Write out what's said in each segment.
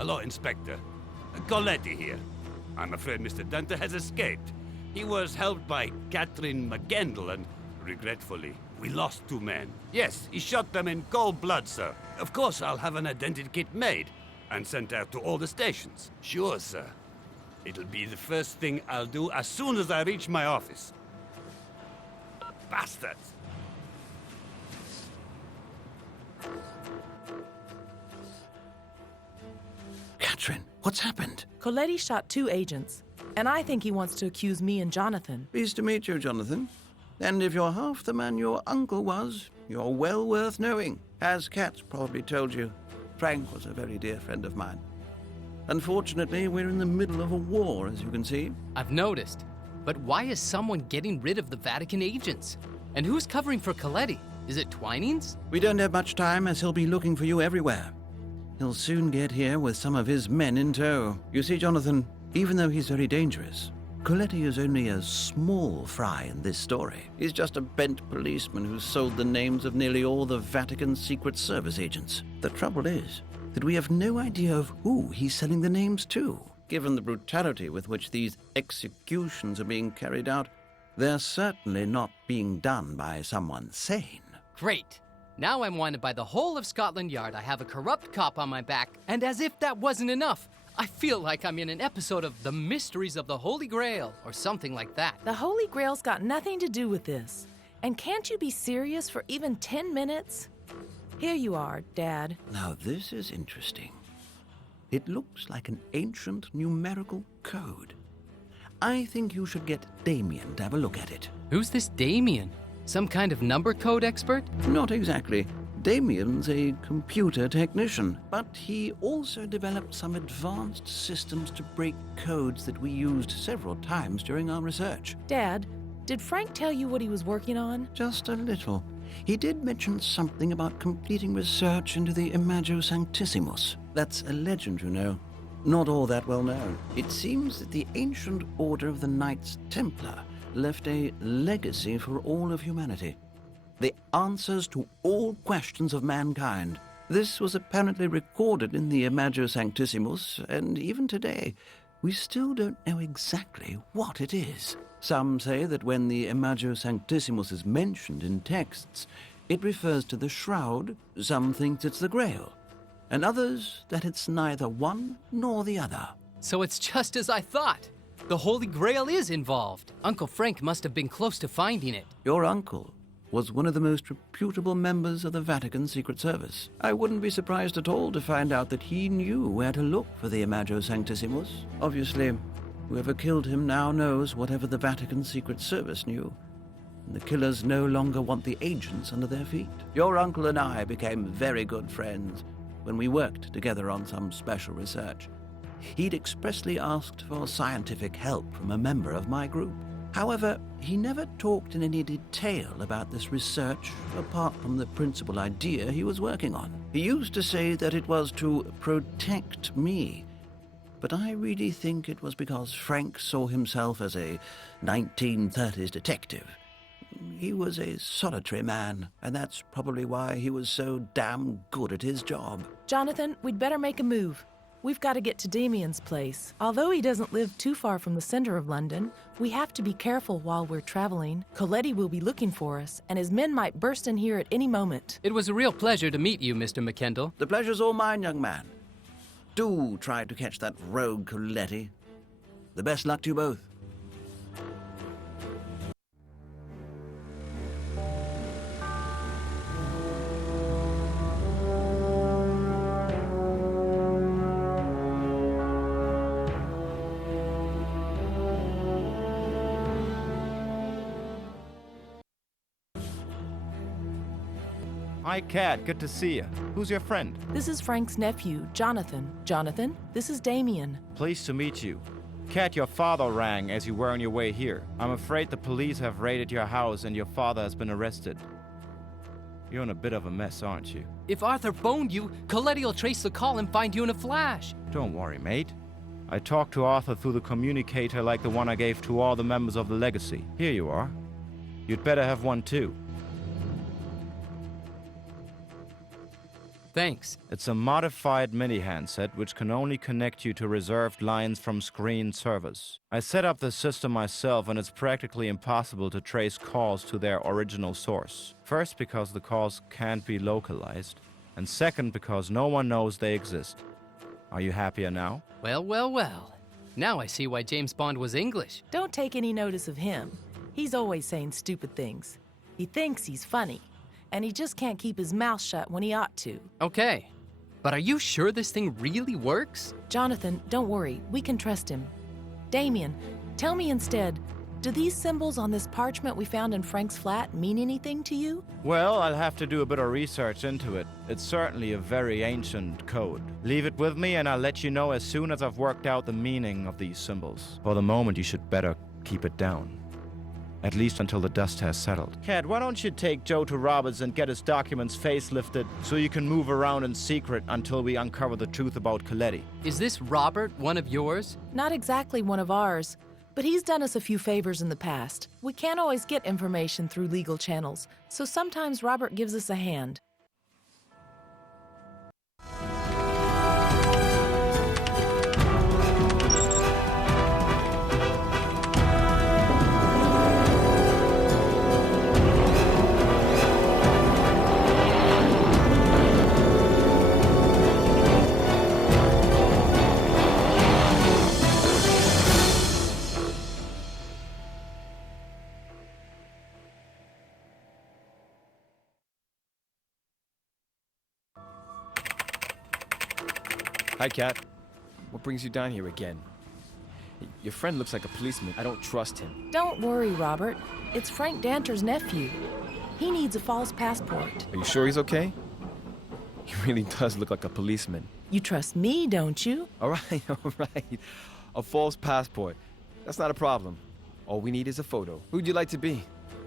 Hello, Inspector. Coletti here. I'm afraid Mr. Dante has escaped. He was helped by Catherine McGendel and, regretfully, we lost 2 men. Yes, he shot them in cold blood, sir. Of course, I'll have an identity kit made and sent out to all the stations. Sure, sir. It'll be the first thing I'll do as soon as I reach my office. Bastards! Catherine, what's happened? Coletti shot 2 agents, and I think he wants to accuse me and Jonathan. Pleased to meet you, Jonathan. And if you're half the man your uncle was, you're well worth knowing. As Kat probably told you, Frank was a very dear friend of mine. Unfortunately, we're in the middle of a war, as you can see. I've noticed. But why is someone getting rid of the Vatican agents? And who's covering for Coletti? Is it Twinings? We don't have much time, as he'll be looking for you everywhere. He'll soon get here with some of his men in tow. You see, Jonathan, even though he's very dangerous, Coletti is only a small fry in this story. He's just a bent policeman who sold the names of nearly all the Vatican Secret Service agents. The trouble is that we have no idea of who he's selling the names to. Given the brutality with which these executions are being carried out, they're certainly not being done by someone sane. Great. Now I'm wanted by the whole of Scotland Yard. I have a corrupt cop on my back, and as if that wasn't enough, I feel like I'm in an episode of The Mysteries of the Holy Grail, or something like that. The Holy Grail's got nothing to do with this. And can't you be serious for even 10 minutes? Here you are, Dad. Now this is interesting. It looks like an ancient numerical code. I think you should get Damien to have a look at it. Who's this Damien? Some kind of number code expert? Not exactly. Damien's a computer technician, but he also developed some advanced systems to break codes that we used several times during our research. Dad, did Frank tell you what he was working on? Just a little. He did mention something about completing research into the Imago Sanctissimus. That's a legend, you know. Not all that well known. It seems that the ancient order of the Knights Templar left a legacy for all of humanity. The answers to all questions of mankind. This was apparently recorded in the Imago Sanctissimus, and even today, we still don't know exactly what it is. Some say that when the Imago Sanctissimus is mentioned in texts, it refers to the Shroud. Some think it's the Grail, and others that it's neither one nor the other. So it's just as I thought. The Holy Grail is involved. Uncle Frank must have been close to finding it. Your uncle was one of the most reputable members of the Vatican Secret Service. I wouldn't be surprised at all to find out that he knew where to look for the Imago Sanctissimus. Obviously, whoever killed him now knows whatever the Vatican Secret Service knew. And the killers no longer want the agents under their feet. Your uncle and I became very good friends when we worked together on some special research. He'd expressly asked for scientific help from a member of my group. However, he never talked in any detail about this research, apart from the principal idea he was working on. He used to say that it was to protect me, but I really think it was because Frank saw himself as a 1930s detective. He was a solitary man, and that's probably why he was so damn good at his job. Jonathan, we'd better make a move. We've got to get to Damien's place. Although he doesn't live too far from the center of London, we have to be careful while we're traveling. Coletti will be looking for us, and his men might burst in here at any moment. It was a real pleasure to meet you, Mr. McKendall. The pleasure's all mine, young man. Do try to catch that rogue Coletti. The best luck to you both. Hi, Kat. Good to see you. Who's your friend? This is Frank's nephew, Jonathan. Jonathan, this is Damien. Pleased to meet you. Kat, your father rang as you were on your way here. I'm afraid the police have raided your house and your father has been arrested. You're in a bit of a mess, aren't you? If Arthur phoned you, Coletti will trace the call and find you in a flash. Don't worry, mate. I talked to Arthur through the communicator like the one I gave to all the members of the Legacy. Here you are. You'd better have one too. Thanks. It's a modified mini-handset which can only connect you to reserved lines from screen servers. I set up the system myself and it's practically impossible to trace calls to their original source. First, because the calls can't be localized, and second, because no one knows they exist. Are you happier now? Well, well, well. Now I see why James Bond was English. Don't take any notice of him. He's always saying stupid things. He thinks he's funny, and he just can't keep his mouth shut when he ought to. Okay, but are you sure this thing really works? Jonathan, don't worry. We can trust him. Damien, tell me instead, do these symbols on this parchment we found in Frank's flat mean anything to you? Well, I'll have to do a bit of research into it. It's certainly a very ancient code. Leave it with me and I'll let you know as soon as I've worked out the meaning of these symbols. For the moment, you should better keep it down. At least until the dust has settled. Cat, why don't you take Joe to Roberts and get his documents facelifted so you can move around in secret until we uncover the truth about Coletti? Is this Robert one of yours? Not exactly one of ours, but he's done us a few favors in the past. We can't always get information through legal channels, so sometimes Robert gives us a hand. Hi, Kat. What brings you down here again? Your friend looks like a policeman. I don't trust him. Don't worry, Robert. It's Frank Danter's nephew. He needs a false passport. Are you sure he's okay? He really does look like a policeman. You trust me, don't you? All right, all right. A false passport. That's not a problem. All we need is a photo. Who'd you like to be?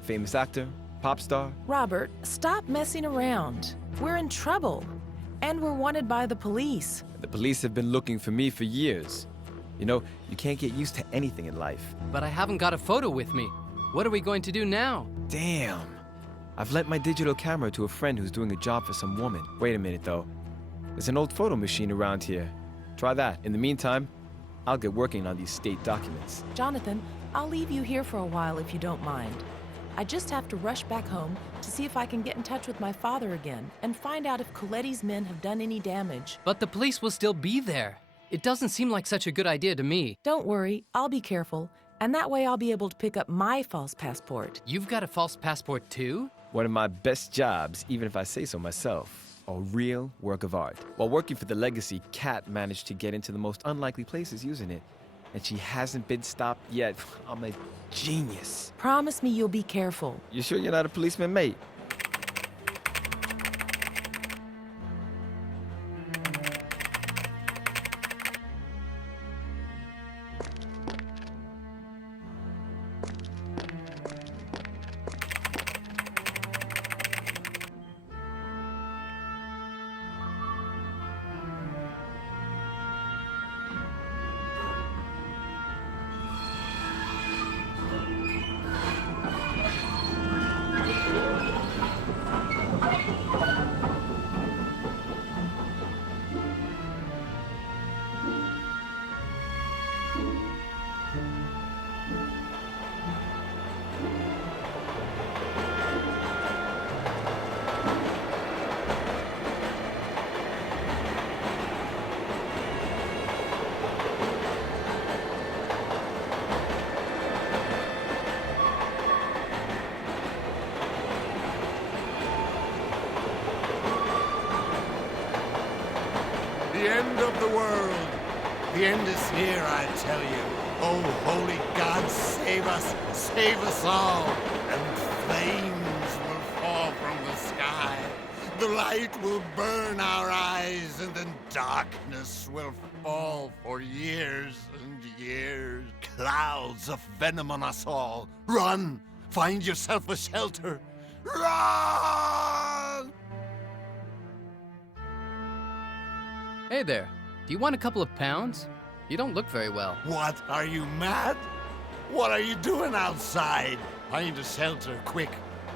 Famous actor? Pop star? Robert, stop messing around. We're in trouble. And we're wanted by the police. The police have been looking for me for years. You know, you can't get used to anything in life. But I haven't got a photo with me. What are we going to do now? Damn. I've lent my digital camera to a friend who's doing a job for some woman. Wait a minute, though. There's an old photo machine around here. Try that. In the meantime, I'll get working on these state documents. Jonathan, I'll leave you here for a while if you don't mind. I just have to rush back home to see if I can get in touch with my father again and find out if Coletti's men have done any damage. But the police will still be there. It doesn't seem like such a good idea to me. Don't worry, I'll be careful, and that way I'll be able to pick up my false passport. You've got a false passport too? One of my best jobs, even if I say so myself. A real work of art. While working for the Legacy, Kat managed to get into the most unlikely places using it. And she hasn't been stopped yet. I'm a genius. Promise me you'll be careful. You sure you're not a policeman, mate? The end of the world. The end is here, I tell you. Oh, holy God, save us all. And flames will fall from the sky. The light will burn our eyes, and then darkness will fall for years and years. Clouds of venom on us all. Run! Find yourself a shelter. Run! Hey there. Do you want a couple of pounds? You don't look very well. What, are you mad? What are you doing outside? Find a shelter, quick,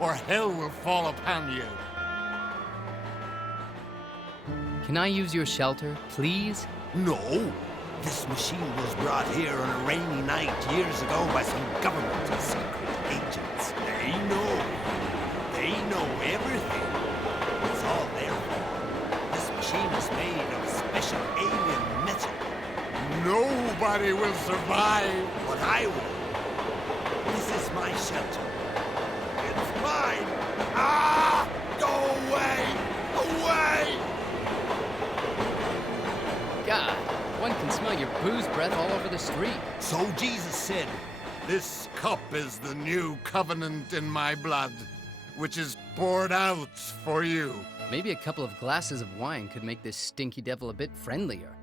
or hell will fall upon you. Can I use your shelter, please? No. This machine was brought here on a rainy night years ago by some governmental secret agents. They know. They know everything. It's all their fault. This machine is made of special alien metal. Nobody will survive. But I will. This is my shelter. It's mine. Ah! Go away! Away! God, one can smell your booze breath all over the street. So Jesus said, "This cup is the new covenant in my blood, which is poured out for you." Maybe a couple of glasses of wine could make this stinky devil a bit friendlier.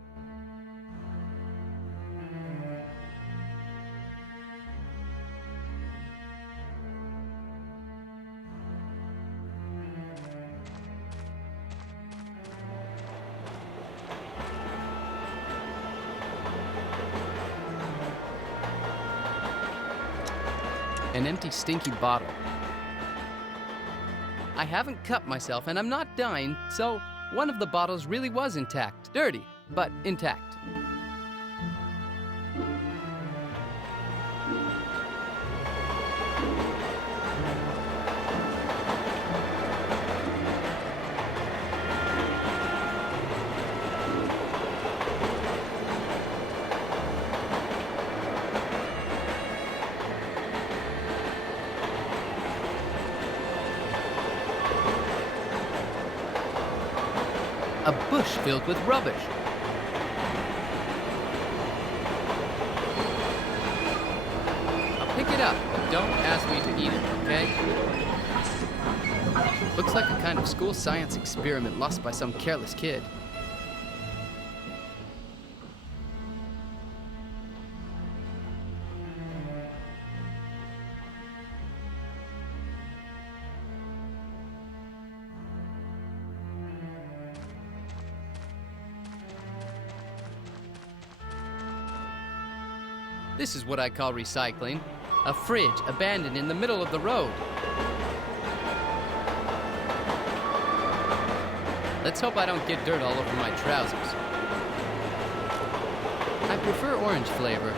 An empty, stinky bottle. I haven't cut myself and I'm not dying, so one of the bottles really was intact. Dirty, but intact. A bush filled with rubbish. I'll pick it up, but don't ask me to eat it, okay? Looks like a kind of school science experiment lost by some careless kid. This is what I call recycling. A fridge abandoned in the middle of the road. Let's hope I don't get dirt all over my trousers. I prefer orange flavor.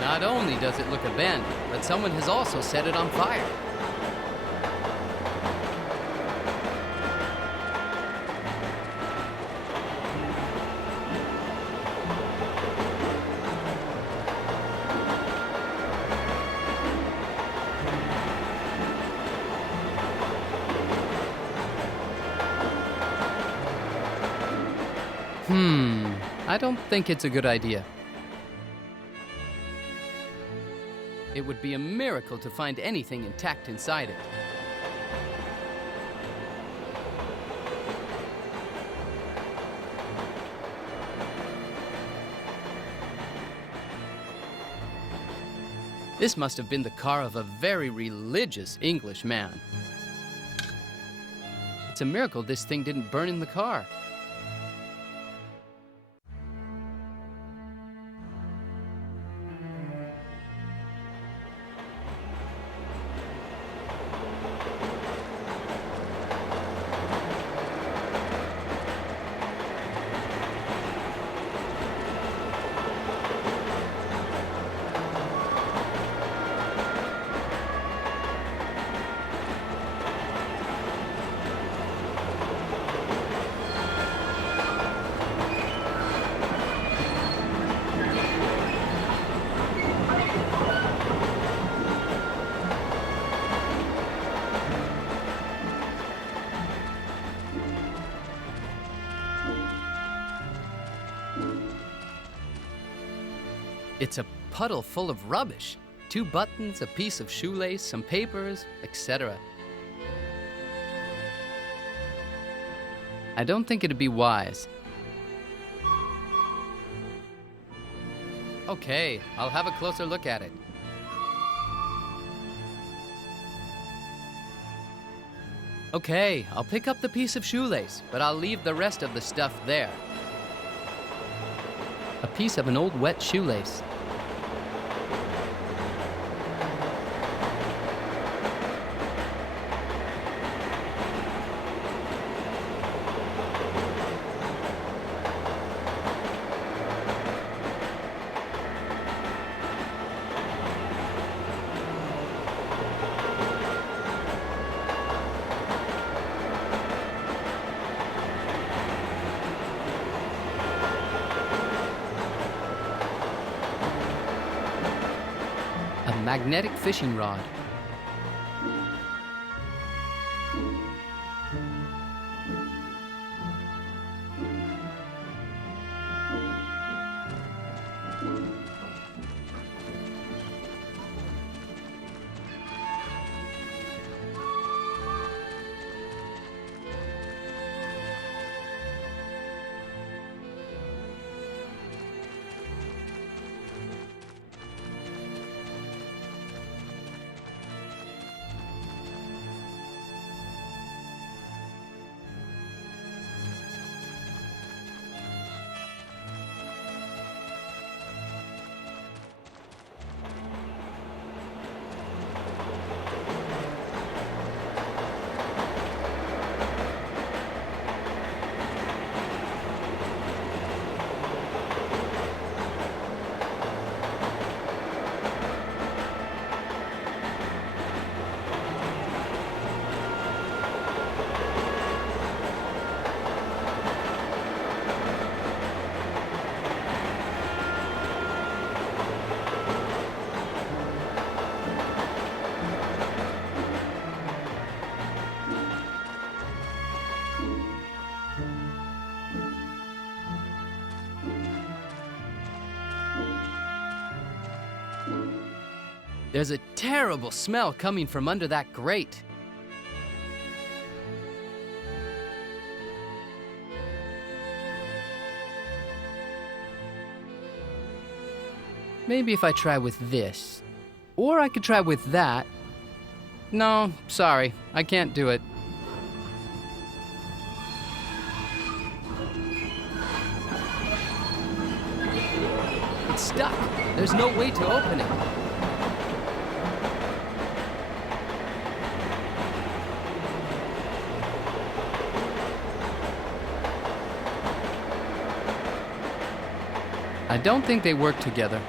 Not only does it look abandoned, but someone has also set it on fire. I don't think it's a good idea. It would be a miracle to find anything intact inside it. This must have been the car of a very religious English man. It's a miracle this thing didn't burn in the car. It's a puddle full of rubbish. 2 buttons, a piece of shoelace, some papers, etc. I don't think it'd be wise. Okay, I'll have a closer look at it. Okay, I'll pick up the piece of shoelace, but I'll leave the rest of the stuff there. A piece of an old wet shoelace. A magnetic fishing rod. There's a terrible smell coming from under that grate. Maybe if I try with this. Or I could try with that. No, sorry, I can't do it. It's stuck. There's no way to open it. I don't think they work together.